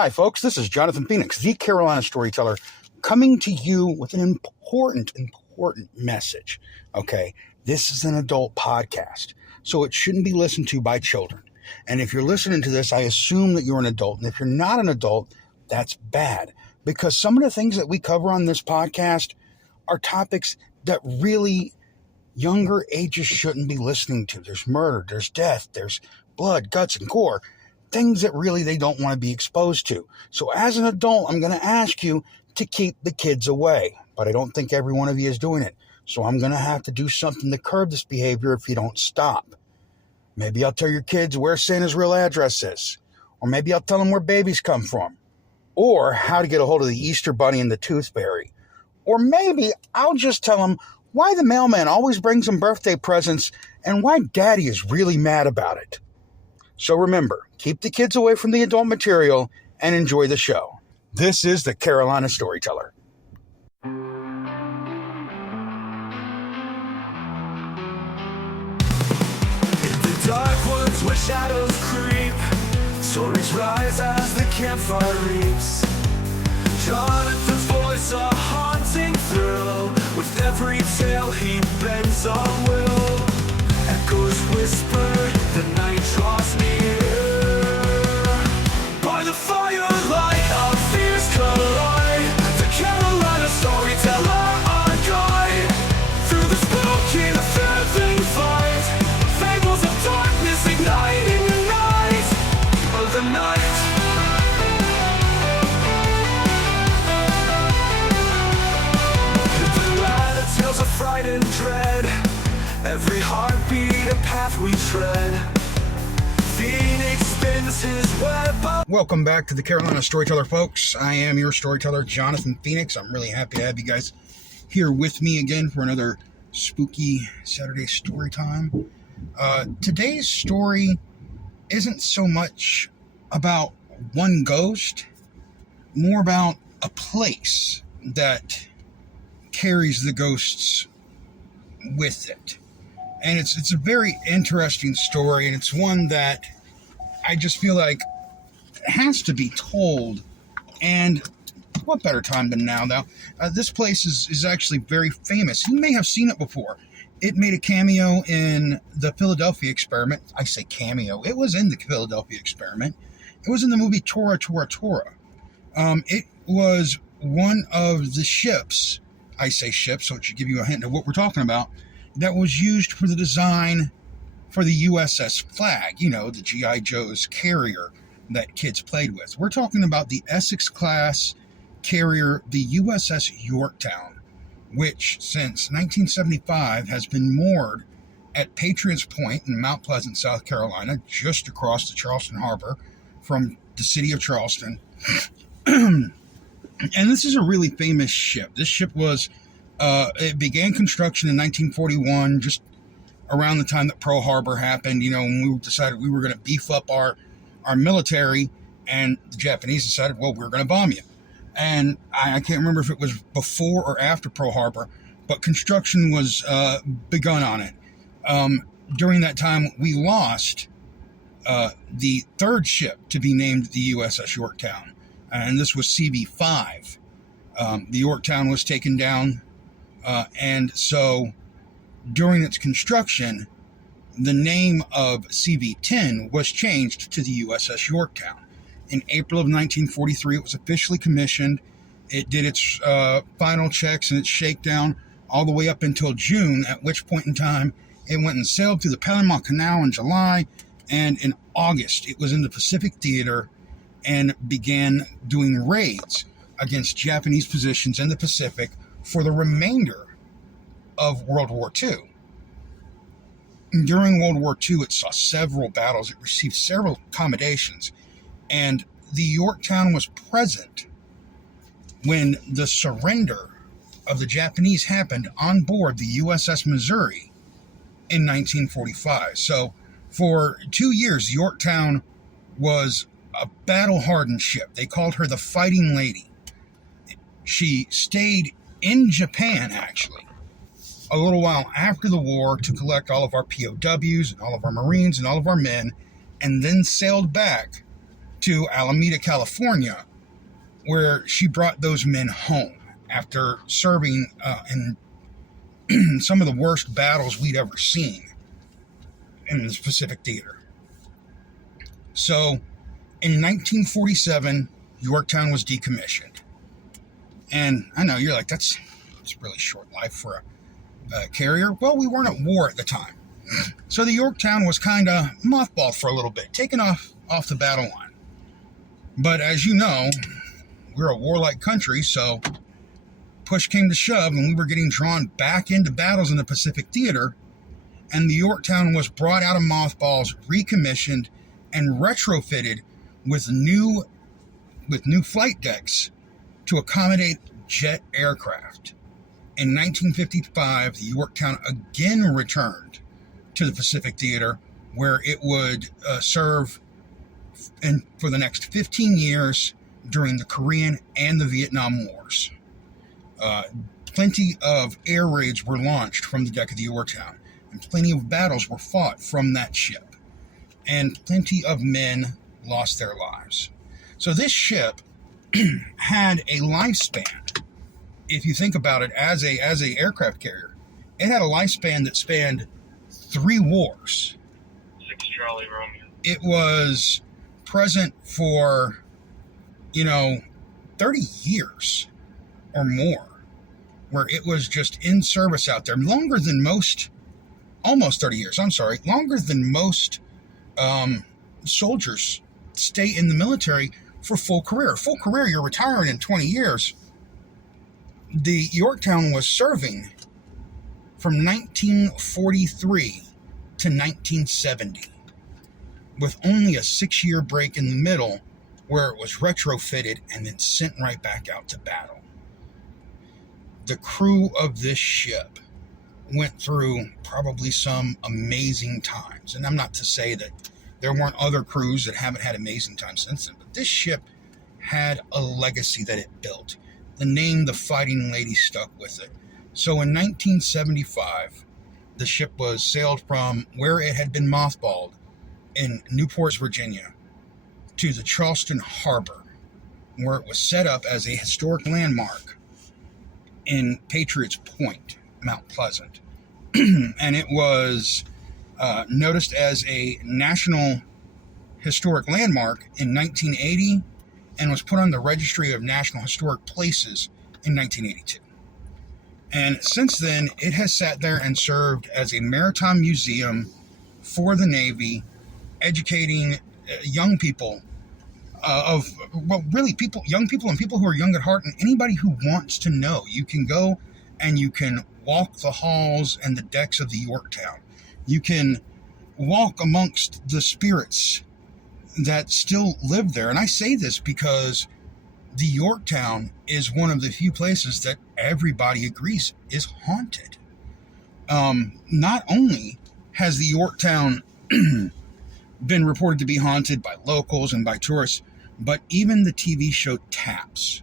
Hi, folks. This is Jonathan Phoenix, the Carolina storyteller, coming to you with an important message. Okay, this is an adult podcast, so it shouldn't be listened to by children. And if you're listening to this, I assume that you're an adult. And if you're not an adult, that's bad, because some of the things that we cover on this podcast are topics that really younger ages shouldn't be listening to. There's murder, there's death, there's blood, guts, and gore. Things that really they don't want to be exposed to. So as an adult, I'm going to ask you to keep the kids away. But I don't think every one of you is doing it. So I'm going to have to do something to curb this behavior if you don't stop. Maybe I'll tell your kids where Santa's real address is. Or maybe I'll tell them where babies come from. Or how to get a hold of the Easter Bunny and the Tooth Fairy. Or maybe I'll just tell them why the mailman always brings them birthday presents and why Daddy is really mad about it. So remember, keep the kids away from the adult material and enjoy the show. This is the Carolina Storyteller. In the dark woods where shadows creep, stories rise as the campfire reaps. Jonathan's voice a haunting thrill, with every tale he bends on will. Echoes whisper, the night draws near. By the firelight, our fears collide. The Carolina storyteller, our guide. Through the spooky, the feathering fight. Fables of darkness igniting the night. Of the night. The ladder tales of fright and dread. Every heartbeat a path we tread. Phoenix spins his web up. Welcome back to the Carolina Storyteller, folks. I am your storyteller, Jonathan Phoenix. I'm really happy to have you guys here with me again for another spooky Saturday story time. Today's story isn't so much about one ghost, more about a place that carries the ghosts with it. And it's a very interesting story, and it's one that I just feel like has to be told. And what better time than now, though? This place is actually very famous. You may have seen it before. It made a cameo in the Philadelphia Experiment. I say cameo. It was in the Philadelphia Experiment. It was in the movie Tora, Tora, Tora. It was one of the ships, I say ships, so it should give you a hint of what we're talking about, that was used for the design for the U.S.S. flag, you know, the G.I. Joe's carrier that kids played with. We're talking about the Essex-class carrier, the U.S.S. Yorktown, which since 1975 has been moored at Patriot's Point in Mount Pleasant, South Carolina, just across the Charleston Harbour from the city of Charleston. And this is a really famous ship. This ship was it began construction in 1941, just around the time that Pearl Harbor happened, you know, when we decided we were going to beef up our military, and the Japanese decided, well, we're going to bomb you. And I can't remember if it was before or after Pearl Harbor, but construction was begun on it. During that time, we lost the third ship to be named the U.S.S. Yorktown, and this was CV-5. The Yorktown was taken down. And so during its construction, the name of CV-10 was changed to the U.S.S. Yorktown. In April of 1943, it was officially commissioned. It did its final checks and its shakedown all the way up until June, at which point in time it went and sailed through the Panama Canal in July, and in August it was in the Pacific Theater and began doing raids against Japanese positions in the Pacific for the remainder of World War II. During World War II, it saw several battles. It received several accommodations. And the Yorktown was present when the surrender of the Japanese happened on board the U.S.S. Missouri in 1945. So for 2 years, Yorktown was a battle-hardened ship. They called her the Fighting Lady. She stayed in Japan, actually, a little while after the war to collect all of our POWs and all of our Marines and all of our men, and then sailed back to Alameda, California, where she brought those men home after serving in some of the worst battles we'd ever seen in the Pacific Theater. So, in 1947, Yorktown was decommissioned. And I know you're like, that's really short life for a carrier. Well, we weren't at war at the time. So the Yorktown was kind of mothballed for a little bit, taken off the battle line. But as you know, we're a warlike country, so push came to shove and we were getting drawn back into battles in the Pacific Theater, and the Yorktown was brought out of mothballs, recommissioned, and retrofitted with new flight decks to accommodate jet aircraft. In 1955, the Yorktown again returned to the Pacific Theater, where it would serve for the next 15 years during the Korean and the Vietnam Wars. Plenty of air raids were launched from the deck of the Yorktown, and plenty of battles were fought from that ship, and plenty of men lost their lives. So this ship had a lifespan. If you think about it, as a aircraft carrier, it had a lifespan that spanned 3 wars. 6 Charlie Romeo. It was present for, 30 years or more, where it was just in service out there. Almost 30 years, longer than most soldiers stay in the military for full career. Full career, you're retiring in 20 years. The Yorktown was serving from 1943 to 1970, with only a 6-year break in the middle where it was retrofitted and then sent right back out to battle. The crew of this ship went through probably some amazing times. And I'm not to say that there weren't other crews that haven't had amazing times since then, but this ship had a legacy that it built. The name The Fighting Lady stuck with it. So in 1975, the ship was sailed from where it had been mothballed in Newport, Virginia, to the Charleston Harbour, where it was set up as a historic landmark in Patriot's Point, Mount Pleasant. And it was noticed as a National Historic Landmark in 1980 and was put on the Registry of National Historic Places in 1982. And since then, it has sat there and served as a maritime museum for the Navy, educating young people young people and people who are young at heart, and anybody who wants to know. You can go and you can walk the halls and the decks of the Yorktown. You can walk amongst the spirits that still live there. And I say this because the Yorktown is one of the few places that everybody agrees is haunted. Not only has the Yorktown been reported to be haunted by locals and by tourists, but even the TV show Taps,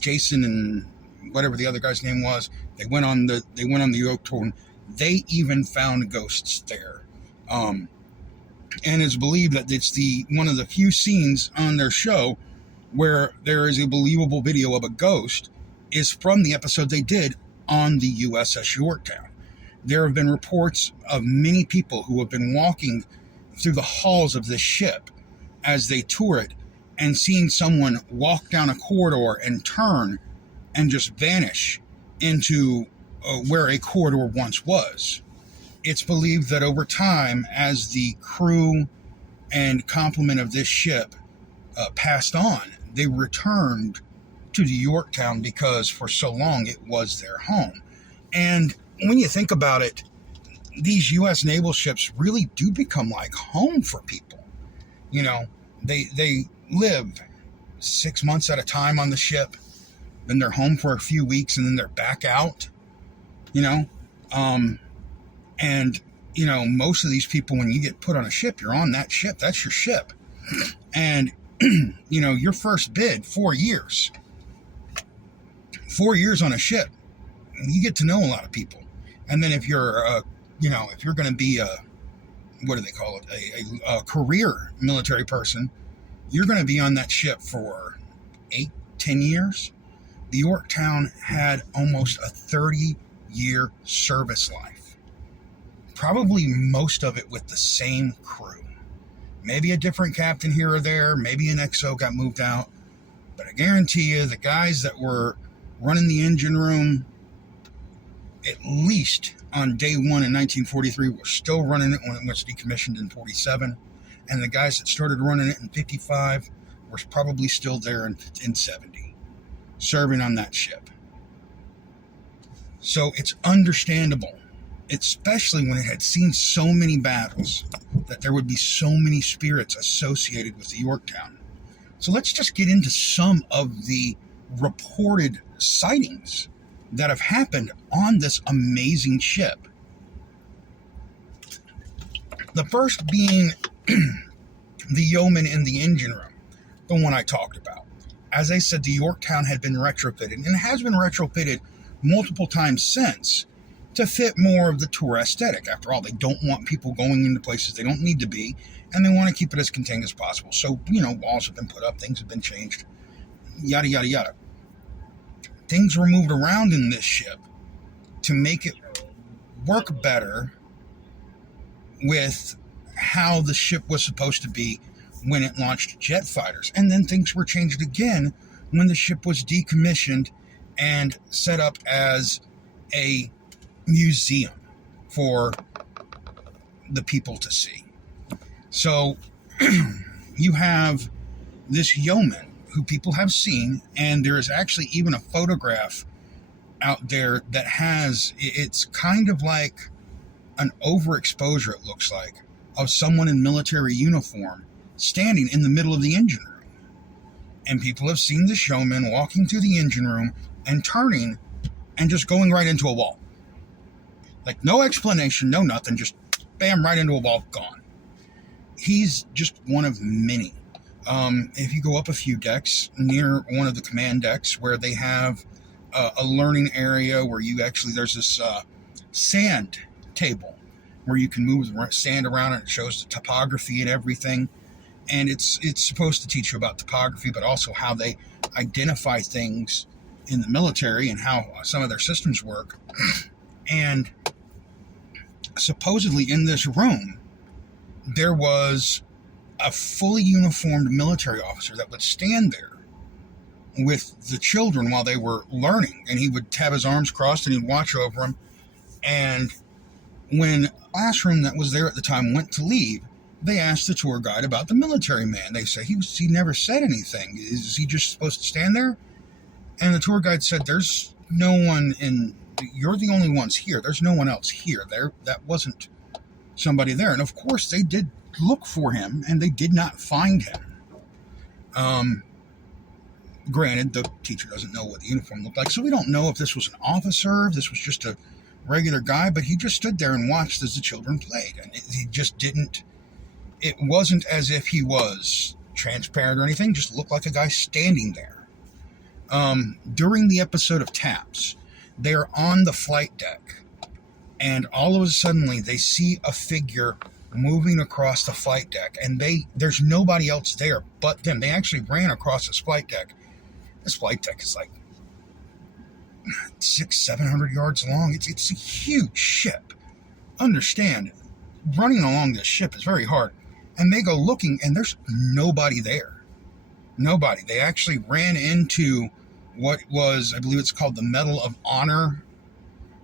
Jason and whatever the other guy's name was, they went on the Yorktown. They even found ghosts there. And it's believed that it's one of the few scenes on their show where there is a believable video of a ghost is from the episode they did on the U.S.S. Yorktown. There have been reports of many people who have been walking through the halls of this ship as they tour it and seeing someone walk down a corridor and turn and just vanish into where a corridor once was. It's believed that over time, as the crew and complement of this ship passed on, they returned to the Yorktown because for so long it was their home. And when you think about it, these U.S. naval ships really do become like home for people. They live 6 months at a time on the ship, then they're home for a few weeks, and then they're back out, and, most of these people, when you get put on a ship, you're on that ship. That's your ship. And, your first bid, 4 years. 4 years on a ship, you get to know a lot of people. And then if you're, if you're going to be what do they call it, a career military person, you're going to be on that ship for 8-10 years. The Yorktown had almost a 30-year service life. Probably most of it with the same crew. Maybe a different captain here or there. Maybe an XO got moved out. But I guarantee you, the guys that were running the engine room, at least on day one in 1943, were still running it when it was decommissioned in 47. And the guys that started running it in 55 were probably still there in 70, serving on that ship. So it's understandable, especially when it had seen so many battles, that there would be so many spirits associated with the Yorktown. So let's just get into some of the reported sightings that have happened on this amazing ship. The first being the yeoman in the engine room, the one I talked about. As I said, the Yorktown had been retrofitted, and has been retrofitted multiple times since to fit more of the tour aesthetic. After all, they don't want people going into places they don't need to be, and they want to keep it as contained as possible. So, walls have been put up, things have been changed, yada, yada, yada. Things were moved around in this ship to make it work better with how the ship was supposed to be when it launched jet fighters. And then things were changed again when the ship was decommissioned and set up as a museum for the people to see. So you have this yeoman who people have seen, and there is actually even a photograph out there that has, it's kind of like an overexposure, it looks like, of someone in military uniform standing in the middle of the engine room. And people have seen this yeoman walking through the engine room and turning and just going right into a wall. Like, no explanation, no nothing, just bam, right into a wall, gone. He's just one of many. If you go up a few decks, near one of the command decks, where they have a learning area where there's this sand table where you can move the sand around, and it shows the topography and everything. And it's supposed to teach you about topography, but also how they identify things in the military and how some of their systems work. And supposedly in this room, there was a fully uniformed military officer that would stand there with the children while they were learning, and he would have his arms crossed and he'd watch over them. And when the classroom that was there at the time went to leave, they asked the tour guide about the military man. They said he never said anything. Is he just supposed to stand there? And the tour guide said, there's no one you're the only ones here. There's no one else here. That wasn't somebody there. And of course they did look for him, and they did not find him. Granted, the teacher doesn't know what the uniform looked like, so we don't know if this was an officer, if this was just a regular guy, but he just stood there and watched as the children played. And it wasn't as if he was transparent or anything, just looked like a guy standing there. During the episode of Taps, they're on the flight deck, and all of a sudden they see a figure moving across the flight deck, and there's nobody else there but them. They actually ran across this flight deck. This flight deck is like 600-700 yards long. It's a huge ship. Understand, running along this ship is very hard. And they go looking, and there's nobody there. Nobody. They actually ran into what was, I believe it's called the Medal of Honor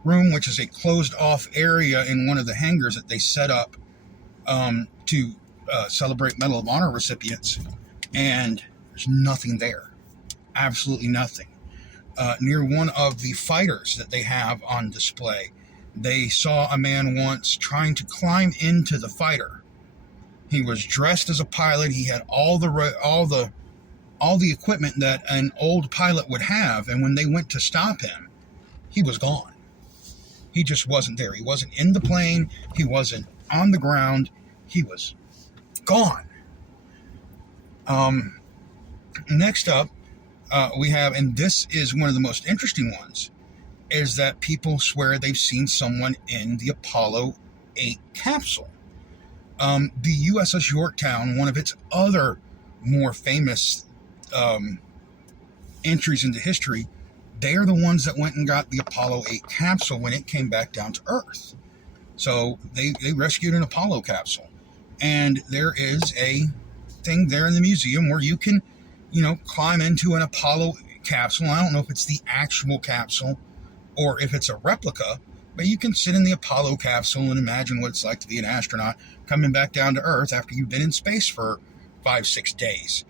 room, which is a closed-off area in one of the hangars that they set up to celebrate Medal of Honor recipients. And there's nothing there. Absolutely nothing. Near one of the fighters that they have on display, they saw a man once trying to climb into the fighter. He was dressed as a pilot. He had all the equipment that an old pilot would have, and when they went to stop him, he was gone. He just wasn't there. He wasn't in the plane. He wasn't on the ground. He was gone. Next up, we have, and this is one of the most interesting ones, is that people swear they've seen someone in the Apollo 8 capsule. The U.S.S. Yorktown, one of its other more famous entries into history, they are the ones that went and got the Apollo 8 capsule when it came back down to Earth. So they rescued an Apollo capsule. And there is a thing there in the museum where you can, climb into an Apollo capsule. I don't know if it's the actual capsule or if it's a replica, but you can sit in the Apollo capsule and imagine what it's like to be an astronaut coming back down to Earth after you've been in space for 5-6 days,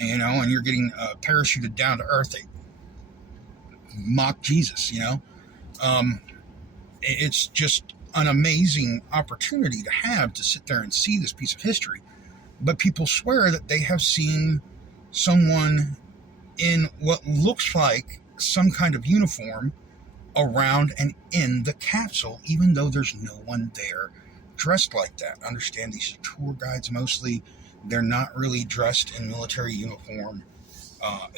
and you're getting parachuted down to Earth. They mock Jesus, It's just an amazing opportunity to have to sit there and see this piece of history. But people swear that they have seen someone in what looks like some kind of uniform around and in the capsule, even though there's no one there dressed like that. Understand, these are tour guides mostly. They're not really dressed in military uniform.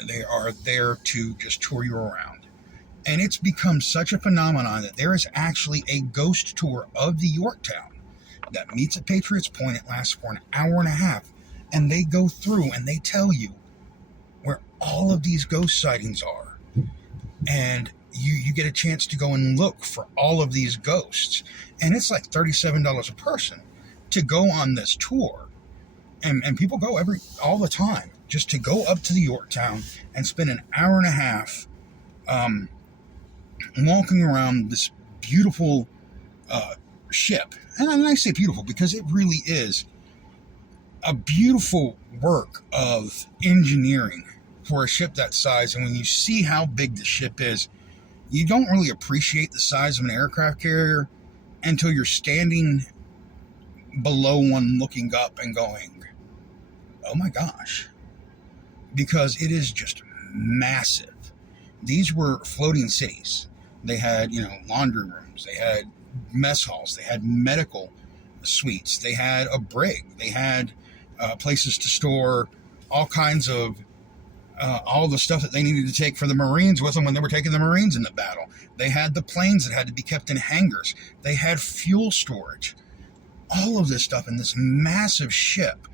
They are there to just tour you around. And it's become such a phenomenon that there is actually a ghost tour of the Yorktown that meets at Patriot's Point. It lasts for an hour and a half. And they go through and they tell you where all of these ghost sightings are. And you get a chance to go and look for all of these ghosts. And it's like $37 a person to go on this tour. And people go all the time just to go up to the Yorktown and spend an hour and a half walking around this beautiful ship. And I say beautiful because it really is a beautiful work of engineering for a ship that size. And when you see how big the ship is, you don't really appreciate the size of an aircraft carrier until you're standing below one looking up and going, oh my gosh, because it is just massive. These were floating cities. They had, laundry rooms, they had mess halls, they had medical suites, they had a brig, they had places to store all kinds of all the stuff that they needed to take for the Marines with them when they were taking the Marines into battle. They had the planes that had to be kept in hangars. They had fuel storage. All of this stuff in this massive ship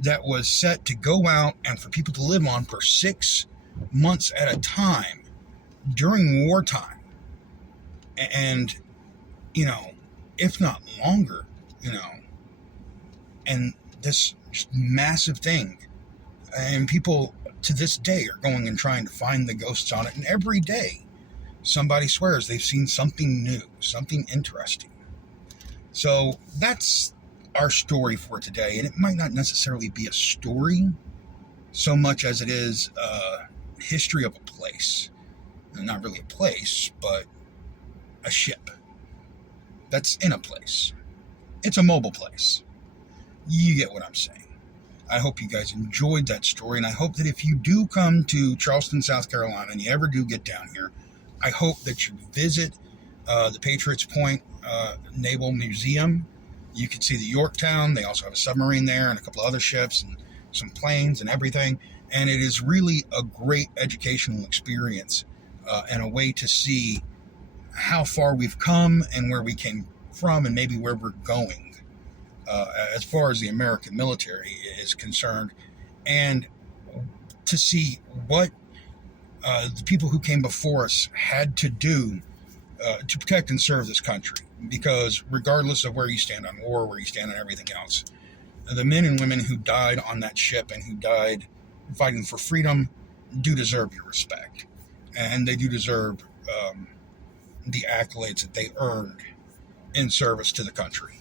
that was set to go out and for people to live on for 6 months at a time during wartime. And, if not longer, and this just massive thing. And people to this day are going and trying to find the ghosts on it. And every day somebody swears they've seen something new, something interesting. So that's our story for today. And it might not necessarily be a story so much as it is a history of a place. And not really a place, but a ship that's in a place. It's a mobile place. You get what I'm saying. I hope you guys enjoyed that story, and I hope that if you do come to Charleston, South Carolina, and you ever do get down here, I hope that you visit the Patriot's Point Naval Museum. You can see the Yorktown. They also have a submarine there and a couple of other ships and some planes and everything. And it is really a great educational experience and a way to see how far we've come and where we came from and maybe where we're going. As far as the American military is concerned, and to see what the people who came before us had to do to protect and serve this country. Because regardless of where you stand on war, where you stand on everything else, the men and women who died on that ship and who died fighting for freedom do deserve your respect. And they do deserve the accolades that they earned in service to the country.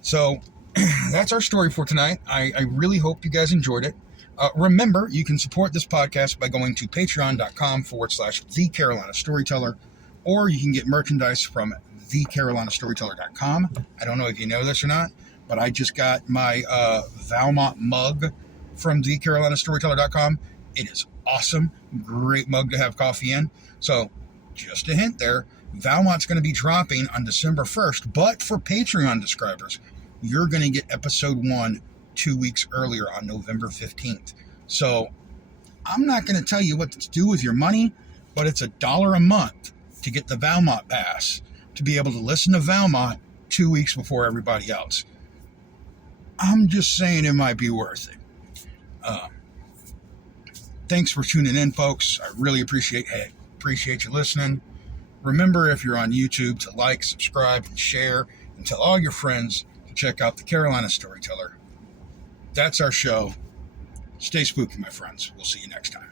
So that's our story for tonight. I really hope you guys enjoyed it. Remember, you can support this podcast by going to patreon.com/The Carolina Storyteller, or you can get merchandise from thecarolinastoryteller.com. I don't know if you know this or not, but I just got my Valmont mug from thecarolinastoryteller.com. It is awesome. Great mug to have coffee in. So just a hint there, Valmont's going to be dropping on December 1st, but for Patreon subscribers, you're going to get episode 1 2 weeks earlier on November 15th. So I'm not going to tell you what to do with your money, but it's $1 a month to get the Valmont pass, to be able to listen to Valmont 2 weeks before everybody else. I'm just saying it might be worth it. Thanks for tuning in, folks. I really appreciate you listening. Remember, if you're on YouTube, to like, subscribe, and share, and tell all your friends to check out the Carolina Storyteller. That's our show. Stay spooky, my friends. We'll see you next time.